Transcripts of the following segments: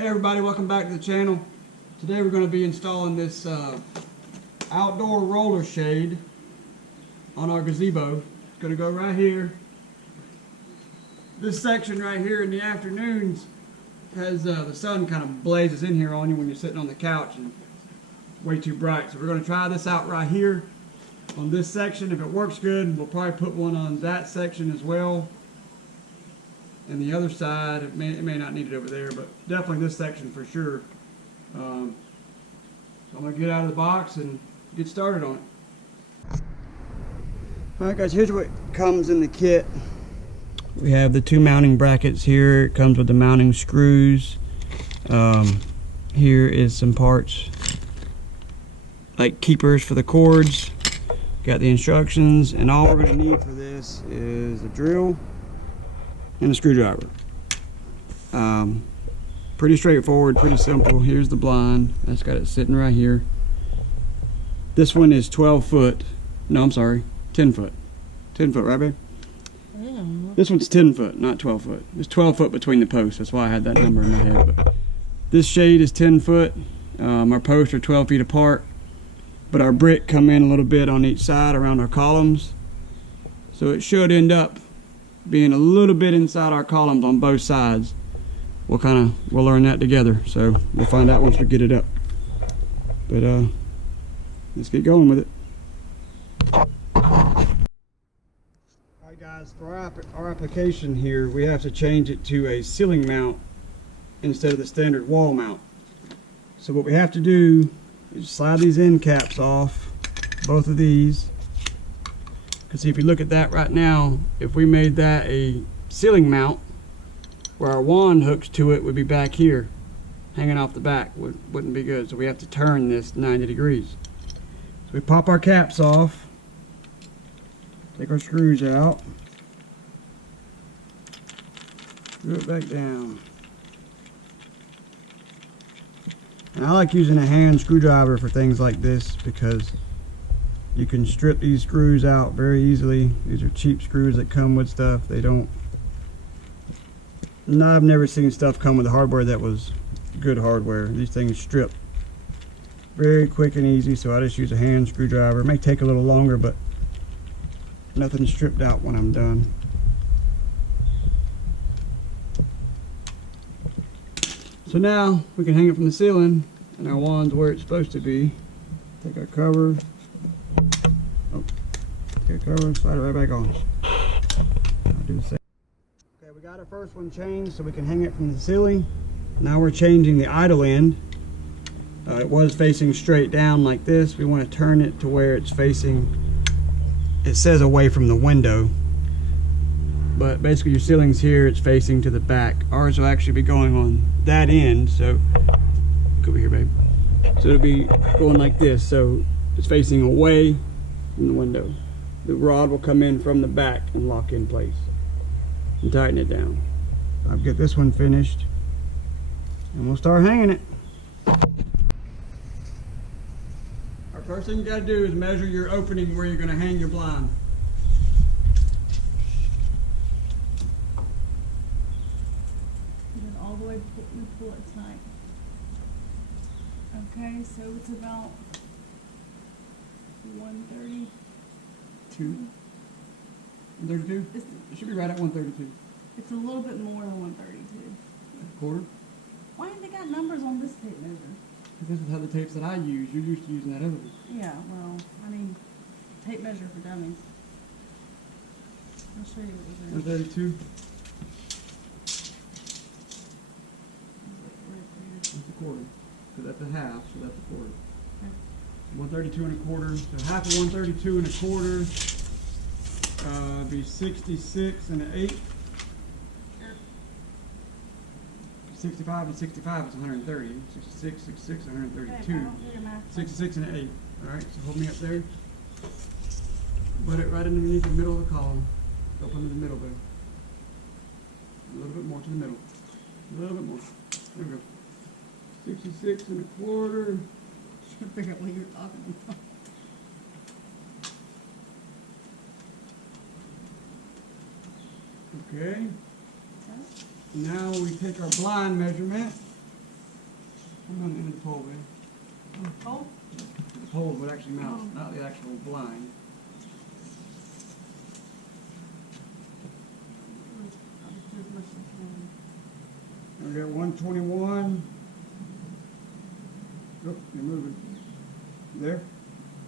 Hey everybody, welcome back to the channel. Today we're going to be installing this outdoor roller shade on our gazebo. It's going to go right here. This section right here in the afternoons has the sun kind of blazes in here on you when you're sitting on the couch and way too bright. So we're going to try this out right here on this section. If it works good, we'll probably put one on that section as well. And the other side, it may not need it over there, but definitely this section for sure. So I'm going to get out of the box and get started on it. Alright guys, here's what comes in the kit. We have the two mounting brackets here. It comes with the mounting screws. Here is some parts like keepers for the cords. Got the instructions, and all we're going to need for this is a drill and a screwdriver. Pretty straightforward, pretty simple. Here's the blind. That's got it sitting right here. This one is 12 foot. No, I'm sorry, 10 foot. 10 foot, right, babe? This one's 10 foot, not 12 foot. It's 12 foot between the posts. That's why I had that number in my head. But this shade is 10 foot. Our posts are 12 feet apart. But our brick come in a little bit on each side around our columns. So it should end up being a little bit inside our columns on both sides. We'll learn that together. So we'll find out once we get it up. But let's get going with it. Alright guys, for our application here, we have to change it to a ceiling mount instead of the standard wall mount. So what we have to do is slide these end caps off, both of these. Because if you look at that right now, if we made that a ceiling mount, where our wand hooks to it would be back here, hanging off the back, wouldn't be good. So we have to turn this 90 degrees. So we pop our caps off, take our screws out, screw it back down. And I like using a hand screwdriver for things like this because you can strip these screws out very easily. These are cheap screws that come with stuff. They don't... No, I've never seen stuff come with hardware that was good hardware. These things strip very quick and easy, so I just use a hand screwdriver. It may take a little longer, but nothing's stripped out when I'm done. So now we can hang it from the ceiling, and our wand's where it's supposed to be. Take our cover. Take our cover, slide it right back on. I'll do the same. Okay, we got our first one changed so we can hang it from the ceiling. Now we're changing the idle end. It was facing straight down like this. We want to turn it to where it's facing, it says away from the window. But basically your ceiling's here, it's facing to the back. Ours will actually be going on that end, so look over here, babe. So it'll be going like this, so it's facing away from the window. The rod will come in from the back and lock in place and tighten it down. I'll get this one finished and we'll start hanging it. Our first thing you gotta do is measure your opening where you're gonna hang your blind. All the way, pull it tight. Okay, so it's about 132. 132? It should be right at 132. It's a little bit more than 132. A quarter? Why have they got numbers on this tape measure? This is how the tapes that I use. You're used to using that other one. Yeah, well, I mean, tape measure for dummies. I'll show you what it is. 132? Right there. That's a quarter. So that's a half, so that's a quarter. Okay. 132 and a quarter. So half of 132 and a quarter be 66 and an 8. 65 and 65 is 130. 66, 66, 132. Okay, I don't do your math. 66 and an 8. Alright, so hold me up there. Put it right underneath the middle of the column. Open to the middle there. A little bit more to the middle. A little bit more. There we go. 66 and a quarter. Trying to figure out what you're talking about. Okay. Now we take our blind measurement. I'm on the end of the pole, man. Oh, The pole would actually mount, not the actual blind. I'll just do as much as I can. I got 121. Oh, you're moving. There?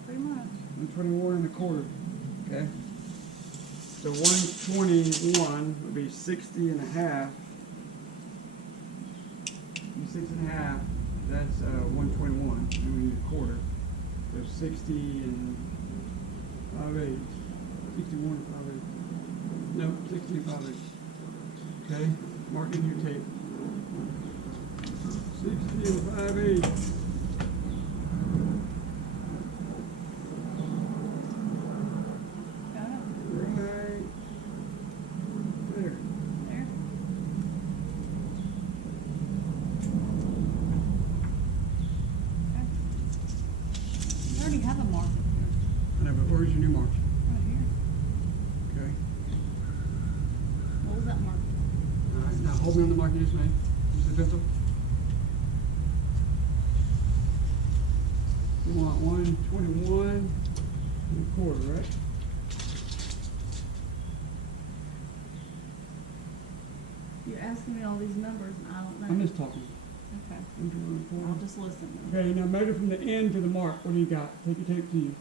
Pretty much. 121 and a quarter. Okay. So 121 would be 60 and a half. 6 and a half. That's 121. And we need a quarter. So 60 and 5/8. 61 and 5/8. No, 60 and 5/8. Okay. Mark in your tape. 60 and 5/8. Got it? Right there. There. Okay. You already have a mark here. I know, but where's your new mark? Right here. Okay. What was that mark? All right. Now hold me on the mark you just made. Use the pencil. You want 121 and a quarter, right? You're asking me all these numbers and I don't know. I'm just talking. Okay. 121 and a I'll quarter. just listen then. Okay, now measure from the end to the mark. What do you got? Take your tape to you.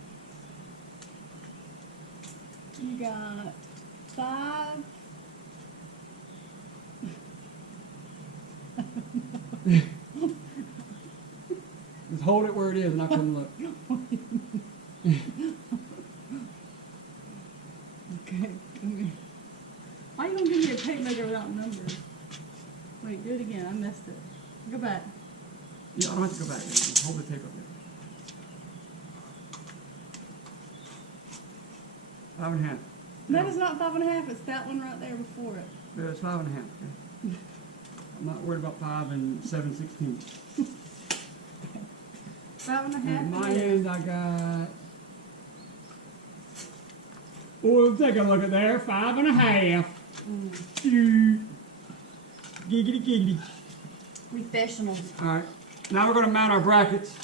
You got 5. Just hold it where it is and I'll come look. Okay. Come here. Why you gonna give me a tape measure without numbers? Wait, do it again. I missed it. Go back. Yeah, I don't have to go back. Just hold the tape up there. 5.5. That is not 5.5. It's that one right there before it. Yeah, it's 5.5. Okay. I'm not worried about 5 and 7/16. 5.5. On my end, I got. Well, take a look at there. 5.5. Giggity giggity. Professional. All right. Now we're going to mount our brackets.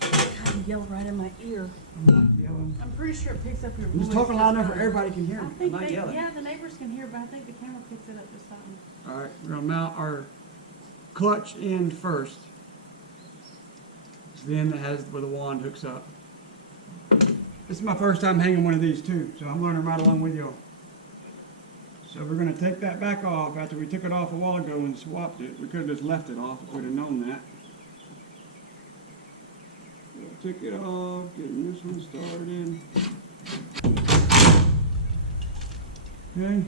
God, you yelled right in my ear. I'm not yelling. I'm pretty sure it picks up your I'm voice. just talking loud enough just where fine. everybody can hear I me. I'm think not yelling. yeah, the neighbors can hear, but I think the camera picks it up just fine. All right. We're going to mount our clutch end first. It's the end that has where the wand hooks up. This is my first time hanging one of these too, so I'm learning right along with y'all. So we're going to take that back off after we took it off a while ago and swapped it. We could have just left it off if we'd have known that. So took it off, getting this one started. Okay.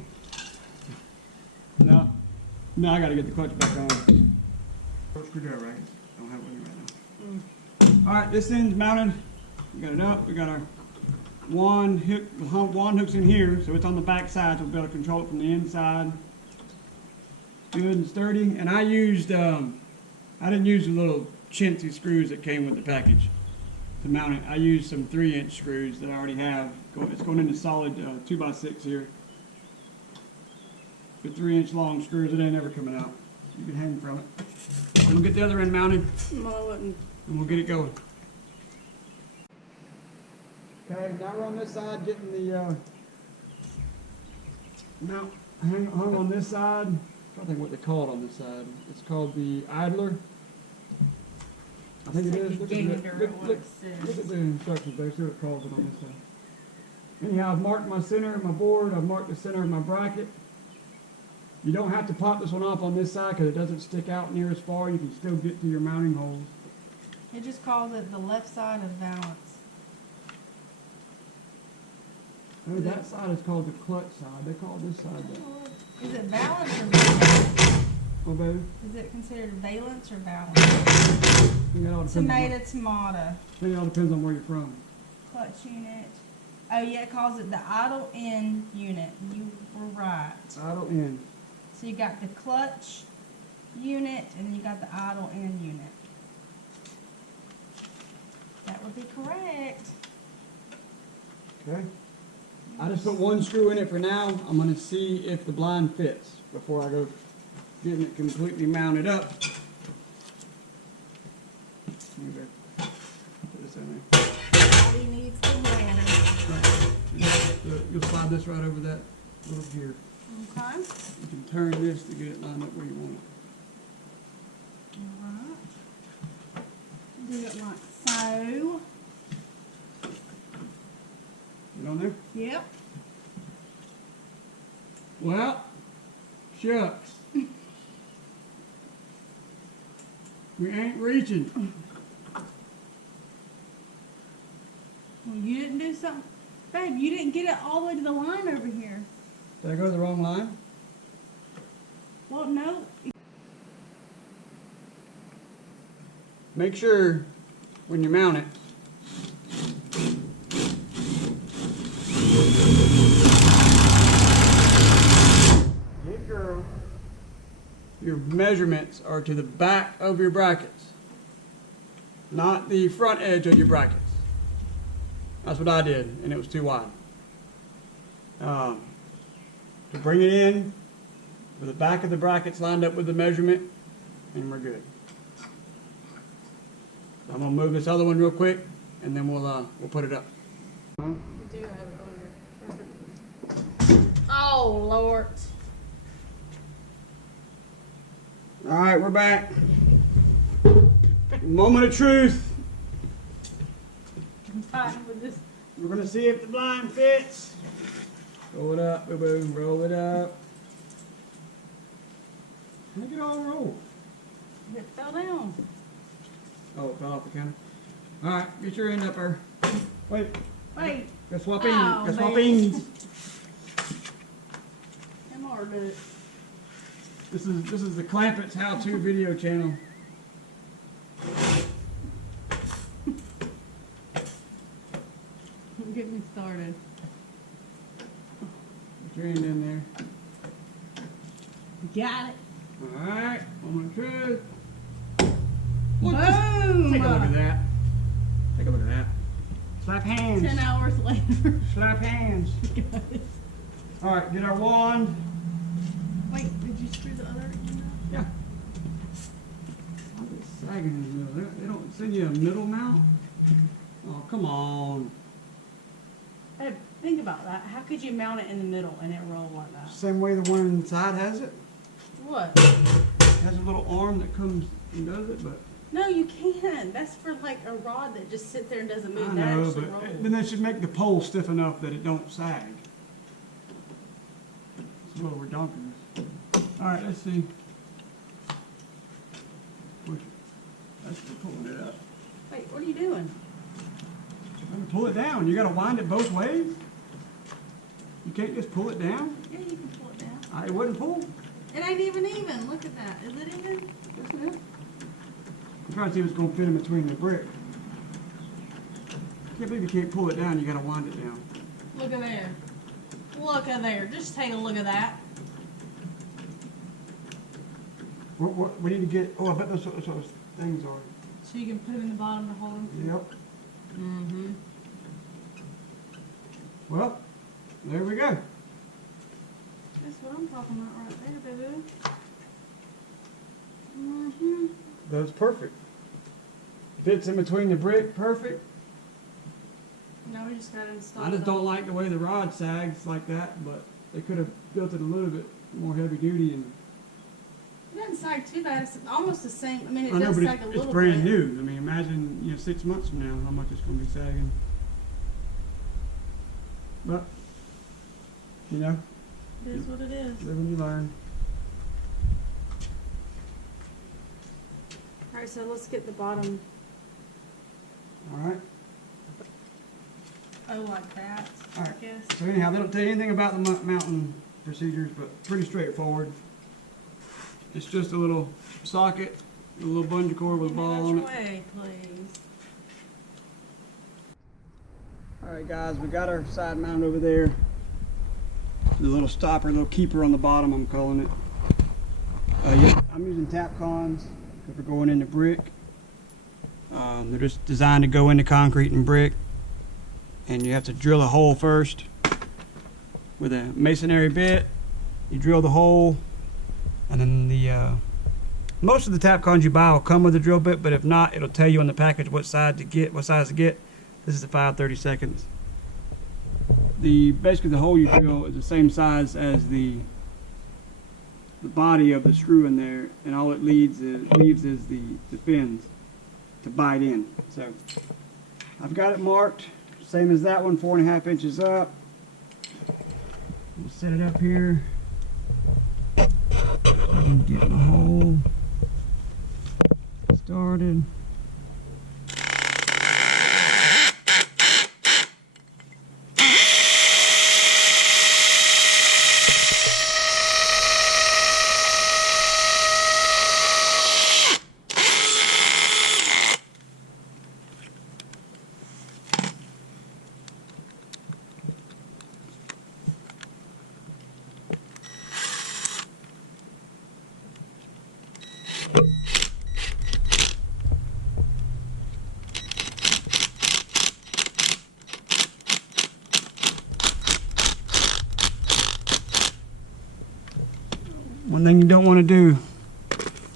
Now I got to get the clutch back on. Screwdriver, right? I don't have one right now. All right, this end's mounted. We got it up. We got our wand hook. The wand hook's in here, so it's on the back side, so we'll be able to control it from the inside. Good and sturdy. And I used, I didn't use the little chintzy screws that came with the package to mount it. I used some 3-inch screws that I already have. It's going into solid 2x6 here. With 3-inch long screws, it ain't ever coming out. You can hang from it. And we'll get the other end mounted, No, I wouldn't. and we'll get it going. Okay, now we're on this side getting the mount hung on this side. I'm trying to think what they call it on this side. It's called the idler. I think it is. Look at the instructions there. See what it calls it on this side. Anyhow, I've marked my center of my board. I've marked the center of my bracket. You don't have to pop this one off on this side because it doesn't stick out near as far. You can still get to your mounting holes. It just calls it the left side of balance. Oh, that side is called the clutch side. They call this side that. Is it balance or valence? Oh, baby. Is it considered valence or balance? I think it all depends Tomato. I think it all depends on where you're from. Clutch unit. Oh yeah, it calls it the idle end unit. You were right. Idle end. So you got the clutch unit and you got the idle end unit. That would be correct. Okay. I just put one screw in it for now. I'm going to see if the blind fits before I go getting it completely mounted up. You better put this in there. All he needs is a ladder. Right. You'll slide this right over that little gear. Okay. You can turn this to get it lined up where you want it. Alright. Do it like so. Get on there? Yep. Well, shucks. We ain't reaching. Well, you didn't do something. Babe, you didn't get it all the way to the line over here. Did I go to the wrong line? Well, no. Make sure when you mount it, your measurements are to the back of your brackets, not the front edge of your brackets. That's what I did, and it was too wide. To bring it in, with the back of the brackets lined up with the measurement, and we're good. I'm gonna move this other one real quick, and then we'll put it up. You do have it on here. Oh, Lord. All right, we're back. Moment of truth. I'm fine with this. We're gonna see if the blind fits. Roll it up, boom, boom, roll it up. Make it all roll. It fell down. Oh, it fell off the counter. All right, get your end up there. Wait, Wait. go swapping, Oh, go man. swapping. Come on, dude. This is the Clampets how-to video channel. Don't get me started. Get your end in there. Got it. All right, moment of truth. Boom! Take a look at that. Take a look at that. Slap hands. 10 hours later. Slap hands. Got it. All right, get our wand. Wait, did you screw the other end up? Yeah. I'm just sagging in the middle. They don't send you a middle mount? Oh, come on. Hey, think about that. How could you mount it in the middle and it roll like that? Same way the one inside has it. What? It has a little arm that comes and does it, but No, you can't. That's for like a rod that just sits there and doesn't move. I That know, actually but rolls. then they should make the pole stiff enough that it don't sag. It's what we're donking. All right, let's see. Push it. That's for pulling it up. Wait, what are you doing? I'm gonna pull it down. You gotta wind it both ways. You can't just pull it down. Yeah, you can pull it down. It wouldn't pull. It ain't even even. Look at that. Is it even? Yes, it is. I'm trying to see what's gonna fit in between the brick. Can't believe you can't pull it down. You gotta wind it down. Look at there. Look at there. Just take a look at that. What we need to get? Oh, I bet those things are. So you can put it in the bottom to hold them. Yep. Mm-hmm. Well, there we go. That's what I'm talking about right there, baby. Mm-hmm. That's perfect. Fits in between the brick, perfect. Now we just gotta install I just it. don't like the way the rod sags like that, but they could have built it a little bit more heavy duty and. It doesn't sag too bad. It's almost the same. I mean, it I know, does but sag a little it's brand bit. new. I mean, imagine 6 months from now how much it's going to be sagging. But it It is what it is. live and you learn. All right, so let's get the bottom. All right. Oh, like that. All right. I guess. So anyhow, they don't tell you anything about the mounting procedures, but pretty straightforward. It's just a little socket, a little bungee cord with a ball on it. Way, please. All right, guys, we got our side mount over there. The little stopper, little keeper on the bottom, I'm calling it. Yeah, I'm using Tapcons because we're going into brick. They're just designed to go into concrete and brick. And you have to drill a hole first with a masonry bit. You drill the hole, and then the Most of the Tapcons you buy will come with a drill bit, but if not, it'll tell you on the package what size to get. This is the 5/32. Basically the hole you drill is the same size as the body of the screw in there, and all it leaves is the fins to bite in. So I've got it marked, same as that one, 4.5 inches up. We'll set it up here. I can get my hole started. One thing you don't want to do,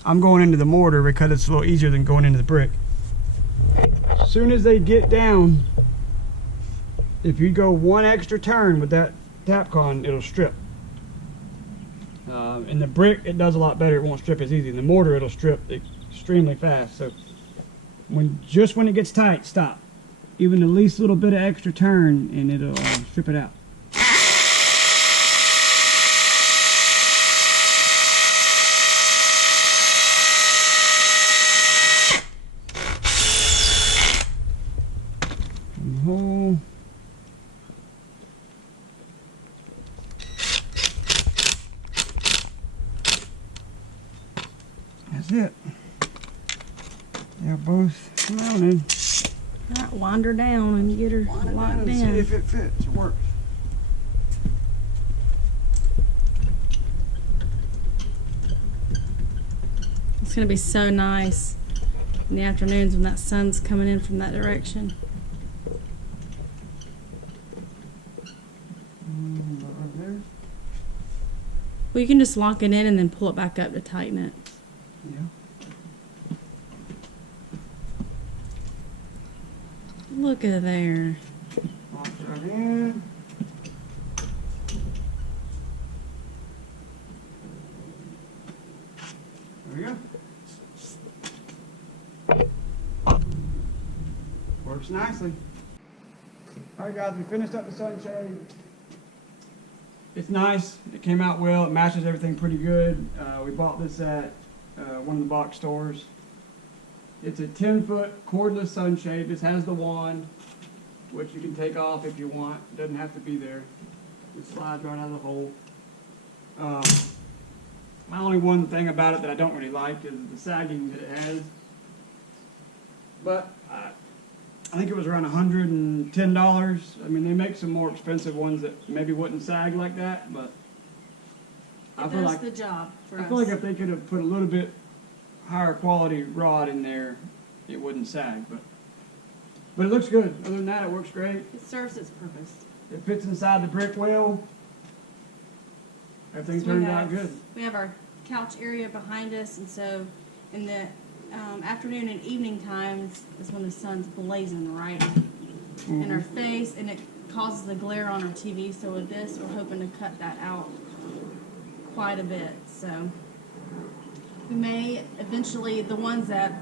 I'm going into the mortar because it's a little easier than going into the brick. As soon as they get down, if you go one extra turn with that Tapcon, it'll strip. In the brick, it does a lot better. It won't strip as easy. In the mortar, it'll strip extremely fast. So just when it gets tight, stop. Even the least little bit of extra turn, and it'll strip it out. Hole. That's it. They're both mounted. All right, wind her down and get her locked in. See if it fits. It works. It's gonna be so nice in the afternoons when that sun's coming in from that direction. Right there. Well, you can just lock it in and then pull it back up to tighten it. Yeah. Look at there. Lock it right in. There we go. Works nicely. Alright guys, we finished up the sunshade. It's nice. It came out well. It matches everything pretty good. We bought this at one of the box stores. It's a 10-foot cordless sunshade. This has the wand, which you can take off if you want. It doesn't have to be there. It slides right out of the hole. My only one thing about it that I don't really like is the sagging that it has. But I think it was around $110. I mean, they make some more expensive ones that maybe wouldn't sag like that, but I feel like the job for us. I feel like if they could have put a little bit higher quality rod in there, it wouldn't sag. But it looks good. Other than that, it works great. It serves its purpose. It fits inside the brick well. Everything turned out good. We have our couch area behind us, and so in the afternoon and evening times is when the sun's blazing right in our face, and it causes the glare on our TV. So with this, we're hoping to cut that out quite a bit. So we may eventually, the ones that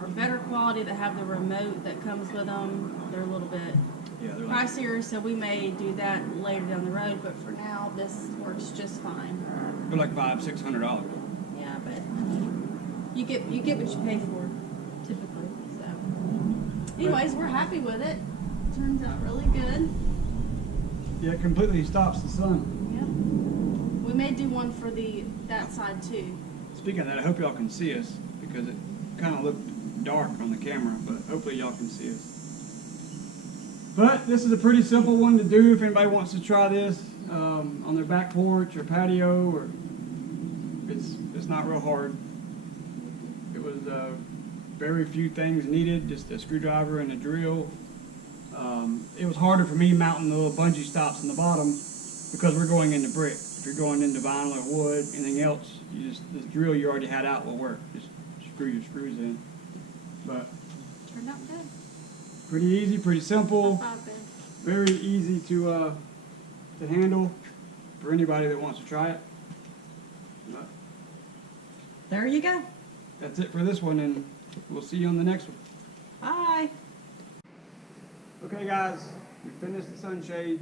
are better quality that have the remote that comes with them, they're a little bit pricier, so we may do that later down the road, but for now this works just fine. They're like $500–600. Yeah, but you get what you pay for typically. So anyways, we're happy with it. Turns out really good. Yeah, it completely stops the sun. Yep. We may do one for that side too. Speaking of that, I hope y'all can see us because it kind of looked dark on the camera, but hopefully y'all can see us. But this is a pretty simple one to do if anybody wants to try this on their back porch or patio, or it's not real hard. It was very few things needed, just a screwdriver and a drill. It was harder for me mounting the little bungee stops in the bottom because we're going into brick. If you're going into vinyl or wood, anything else, the drill you already had out will work. Just screw your screws in. But Turned out good. pretty easy, pretty simple, High five, Ben. very easy to handle for anybody that wants to try it. But There you go. that's it for this one, and we'll see you on the next one. Bye. Okay, guys, we finished the sunshade.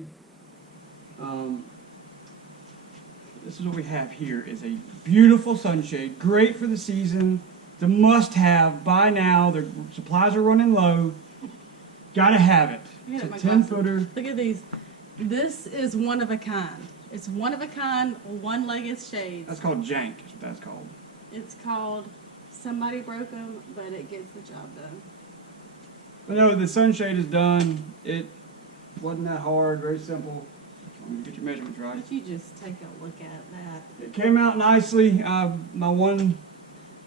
This is what we have here is a beautiful sunshade, great for the season. The must-have. Buy now. Their supplies are running low. Gotta have it. Look It's at a my 10-footer. Look at these. This is one of a kind. It's one of a kind, one-legged shades. That's called jank. Is what that's called. It's called Somebody Broke 'em, but it gets the job done. But no, the sunshade is done. It wasn't that hard. Very simple. I'm gonna get your measurements right. But you just take a look at that. It came out nicely. My one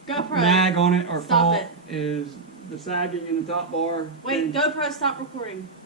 GoPro. nag on it or Stop fault it. is the sagging in the top bar. Wait, And GoPro, stop recording.